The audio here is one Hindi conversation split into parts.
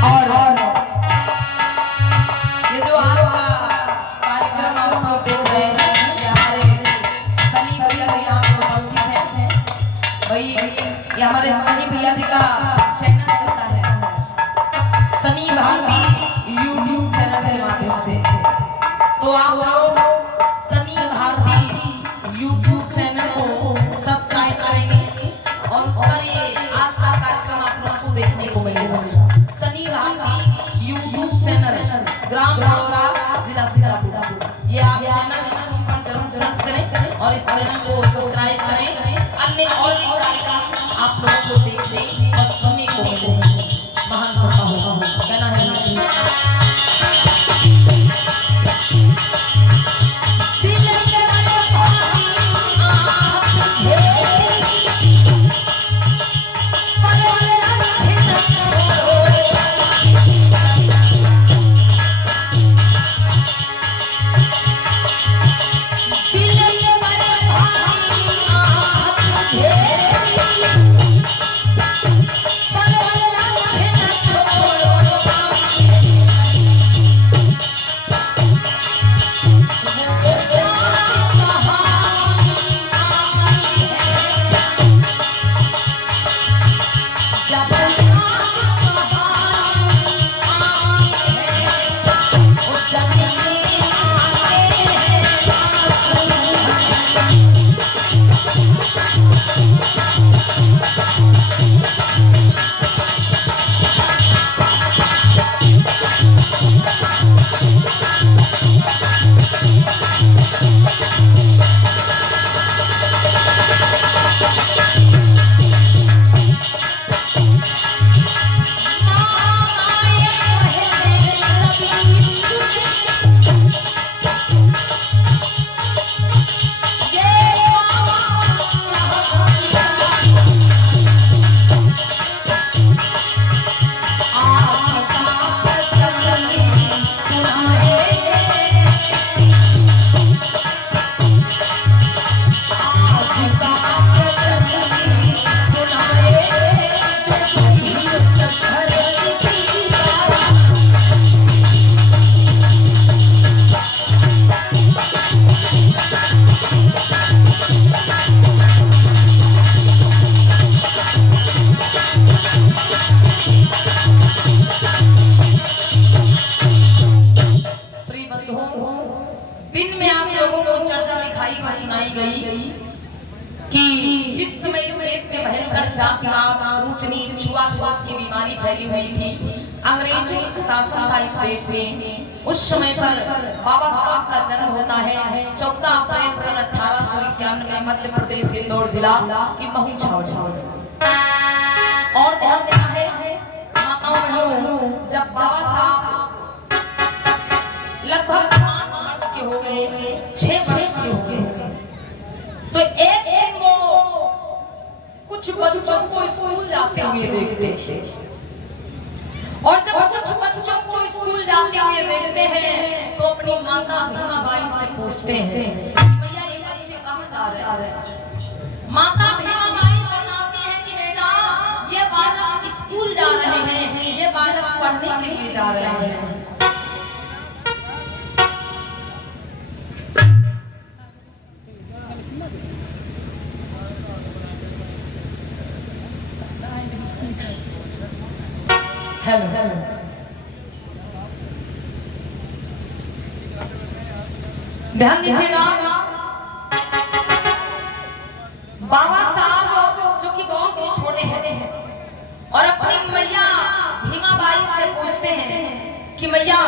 और ये जो आपका कार्यक्रम आप लोग देख रहे हैं, ये हमारे सनी भैया जी यहाँ पे उपस्थित हैं। भाई ये हमारे सनी भैया जी का चैनल चलता है, सनी भारती यूट्यूब चैनल के माध्यम से। तो आप लोग सनी भारती यूट्यूब चैनल को सब्सक्राइब करेंगे और उस पर ये आज का कार्यक्रम आप लोगों को देखने को मिलेगा। सनी भारती यूट्यूब चैनल, ग्राम बड़ौरा, जिला सीतापुर। ये आप चैनल पर जरूर सर्च करें और इस चैनल को सब्सक्राइब करें। अन्य और भी कार्यक्रम आप लोगों को देखने और सुनने को मिलेंगे। महान कृपा होगा, कहना है दिन में आप लोगों को चर्चा दिखाई व सुनाई गई कि जिस समय इस देश में भयंकर जातिवाद, ऊंच नीच, छुआछूत की बीमारी फैली हुई थी, अंग्रेजों का शासन था इस देश में। उस समय पर बाबा साहब का जन्म होता है 14 अप्रैल सन 1891 मध्य प्रदेश इंदौर जिला की महू छावनी। और ध्यान देना है माताओं बहनों, जब बाबा साहब लगभग 5 वर्ष के हो गए, 6 वर्ष के हो गए, तो एक दिन वो कुछ बच्चों को स्कूल जाते हुए देखते हैं। और जब कुछ बच्चों को स्कूल जाते हुए देखते हैं तो अपनी माता भीमाबाई से पूछते हैं, भैया ये बच्चे कहाँ जा रहे हैं? माता भीमाबाई बताती है कि बेटा ये बालक स्कूल जा रहे हैं, ये बालक पढ़ने के लिए जा रहे हैं। हेलो ध्यान दीजिएगा, बाबा साहब जो कि बहुत ही छोटे हैं और अपनी मैया भीमाबाई से पूछते हैं कि मैया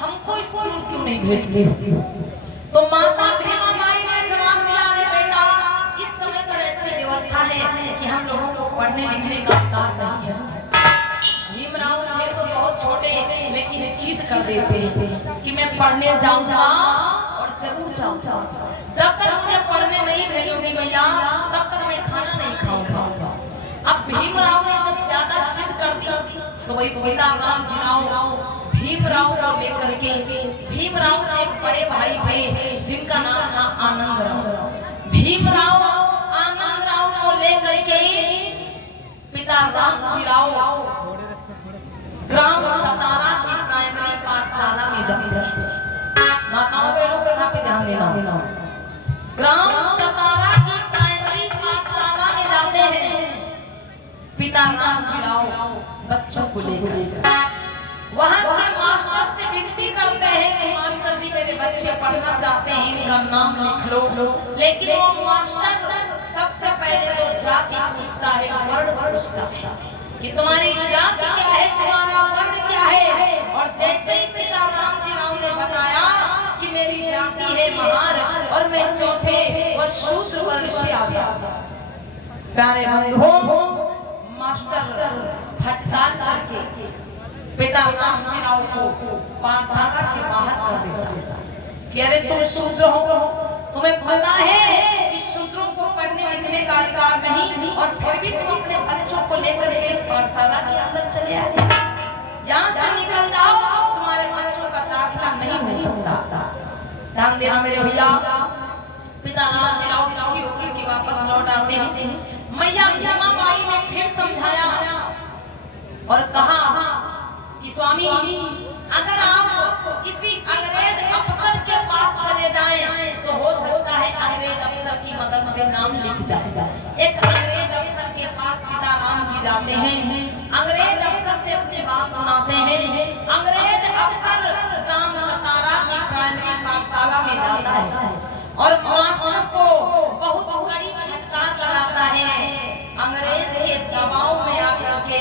हमको स्कूल क्यों नहीं भेजती? तो माता भीमाबाई ने जवाब दिया, अरे बेटा इस समय पर ऐसी व्यवस्था है कि हम लोगों को पढ़ने लिखने का अधिकार नहीं है। भीमराव थे तो बहुत छोटे, लेकिन जिद कर देते कि मैं पढ़ने जाऊंगा और जरूर जाऊंगा। जब तक मुझे पढ़ने नहीं भेजोगी भैया तब तक मैं खाना नहीं खाऊंगा। अब भीमराव ने जब ज्यादा जिद कर दी तो वही पिता रामजीराव भीमराव को लेकर के, भीमराव से एक बड़े भाई थे जिनका नाम था आनंदराव। भीमराव आनंदराव को लेकर के पिता रामजीराव ग्राम सतारा की प्राइमरी पाठशाला में जाते हैं। माताओं बहनों कथा पे ध्यान देना। ग्राम सतारा की प्राइमरी पाठशाला में जाते हैं। पिता रामजी राव बच्चों को लेकर वहां के मास्टर से विनती करते हैं कि मास्टर जी मेरे बच्चे पढ़ना चाहते हैं, इनका नाम लिख लो। लेकिन वो मास्टर सबसे पहले तो जाति पूछता है, वर्ण पूछता है कि तुम्हारी जाति क्या है, तुम्हारा वर्ण क्या है। और जैसे ही पिता रामजी राव ने बताया कि मेरी जाति है महार और मैं चौथे व शूद्र वर्ण से आता, प्यारे बंधुओं, मास्टर फटकार करके पिता रामजी राव को पाठशाला के बाहर कर देता कि अरे तुम शूद्र हो, तुम्हें पता है कि शूद्रों को पढ़ने लिखने का अधिकार नहीं, और फिर भी तुम अपने बच्चों को लेकर इस पाठशाला के अंदर चले आए। यहाँ से निकल जाओ, तुम्हारे बच्चों का दाखिला नहीं हो सकता। ध्यान देना मेरे भैया। पिता रामजी राव दुखी होकर के वापस लौट आते हैं। मैया भीमा बाई ने फिर समझाया और कहा कि स्वामी, अगर आप किसी अंग्रेज अफसर के पास चले जाएं तो हो सकता है अंग्रेज अफसर की मदद से नाम लिख जाए। एक अंग्रेज अफसर के पास पिता रामजी जाते हैं। अंग्रेज अफसर से अपनी बात सुनाते हैं। अंग्रेज अफसर ग्राम सतारा की प्राइमरी पाठशाला में जाता है और मास्टर को बहुत कड़ी फटकार लगाता है। अंग्रेज के दबाव में आकर के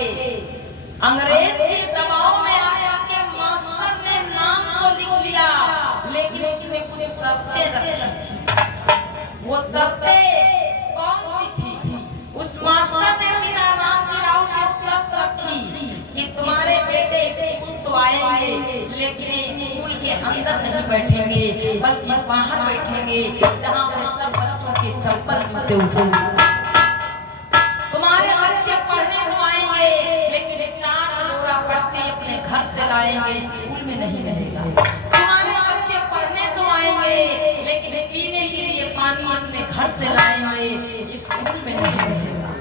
मास्टर ने नाम तो लिख लिया, लेकिन उसमें कुछ शर्तें रखी। वो शर्तें कौन सी थी? उस मास्टर ने बिना रामजी राव से शर्त रखी कि तुम्हारे बेटे स्कूल तो आएंगे, लेकिन स्कूल के अंदर नहीं बैठेंगे, बल्कि बाहर बैठेंगे, जहाँ पे सब बच्चों के चप्पल जूते उठेंगे। तुम्हारे बच्चे पढ़ने को आएंगे, लेकिन अपने घर से लाएंगे, स्कूल में नहीं रहेगा। तुम्हारे बच्चे पढ़ने तो आएंगे, लेकिन पीने के लिए पानी अपने घर से लाएंगे, स्कूल में नहीं रहेगा।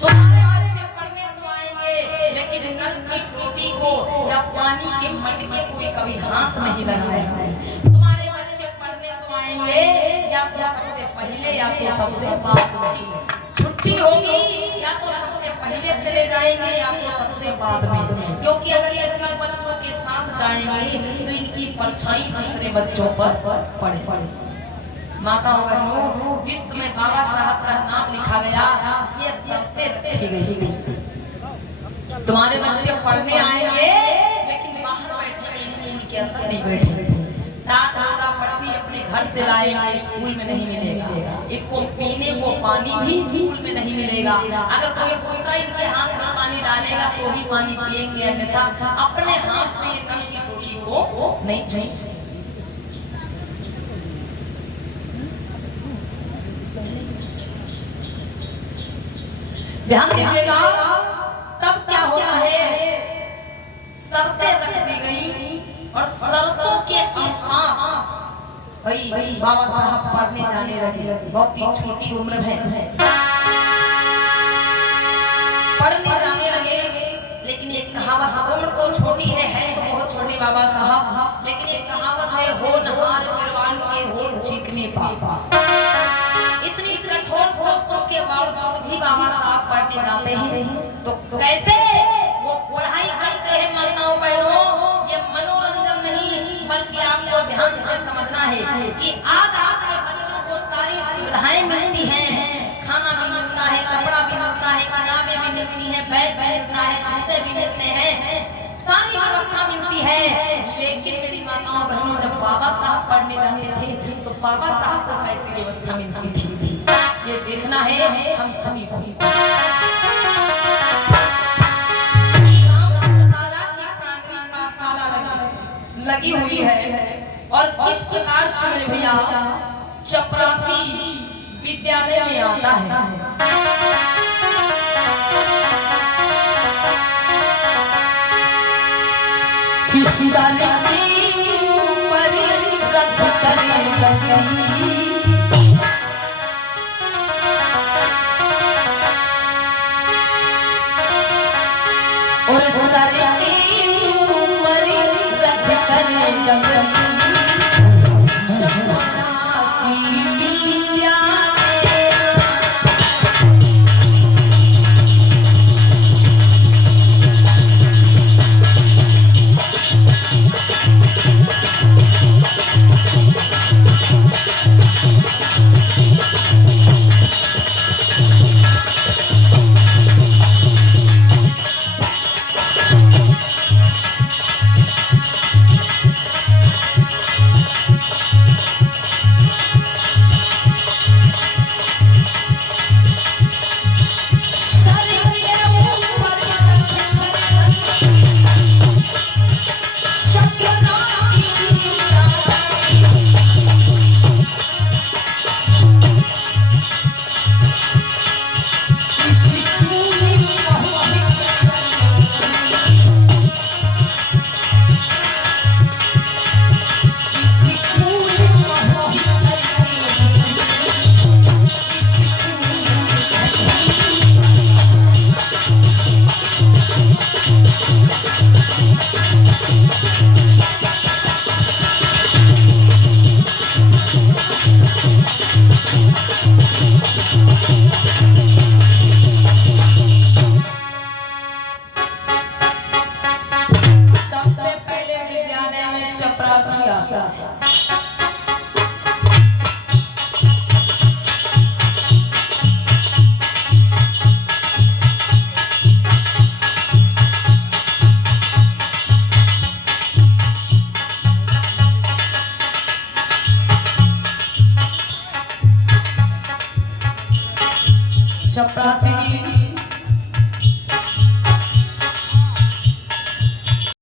तुम्हारे बच्चे पढ़ने तो आएंगे, लेकिन नल की टोटी को या पानी के मटके को कभी हाथ नहीं लगाएंगे। तुम्हारे बच्चे पढ़ने तो आएंगे, या तो सबसे पहले या तो सबसे बाद में। छुट्टी होगी या तो सबसे पहले चले जाएंगे या तो सबसे बाद में, क्योंकि अगर ये सब बच्चों के साथ जाएंगे तो इनकी परछाई दूसरे बच्चों पर पड़े। माताओं बहनों, जिस समय बाबा साहब का नाम लिखा गया, ये शर्तें रखी गई। तुम्हारे बच्चे पढ़ने आएंगे, लेकिन बाहर बैठेंगे, स्कूल के अंदर नहीं बैठेंगे। पट्टी अपने घर से लाएंगे, स्कूल में नहीं मिलेगा। इनको पीने को पानी भी स्कूल में नहीं मिलेगा। अगर कोई दूसरा इनके हाथ में पानी डालेगा तो ही पानी पिएंगे, अन्यथा अपने हाथ से नल की टोटी को नहीं छुएंगे। ध्यान दीजिएगा, तब क्या होता है, शर्तें रख दी गई और शर्तों के अनुसार भाई बाबा साहब पढ़ने जाने लगे। बहुत ही छोटी उम्र है, पढ़ने जाने लगे। लेकिन एक कहावत, उम्र तो छोटी है तो बहुत छोटे बाबा साहब, लेकिन एक कहावत है, होनहार वीरवान के होठ छींकने पापा। इतनी कठोर शर्तों के बावजूद भी बाबा साहब पढ़ने जाते हैं। तो कैसे वो पढ़ाई करते हैं माताओं बहनों, ये मनोरंजन नहीं, बल्कि आपको ध्यान से समझना है कि आज आपके बच्चों को सारी सुविधाएं मिलती हैं। खाना भी मिलता है, कपड़ा भी मिलता है, किताबें भी मिलती हैं, बैग भी मिलता है, जूते भी मिलते हैं, सारी व्यवस्था मिलती है। लेकिन मेरी माताओं बहनों, जब बाबा साहब पढ़ने जाते थे तो बाबा साहब को कैसी व्यवस्था मिलती थी, ये देखना है हम सभी को। लगी हुई है और किस प्रकार से मेरे भैया चपरासी विद्यालय में आता है। किसी पर रख कर लगी और सर की उम्र रख कर डगरी चपरासी विद्यालय। चपरासी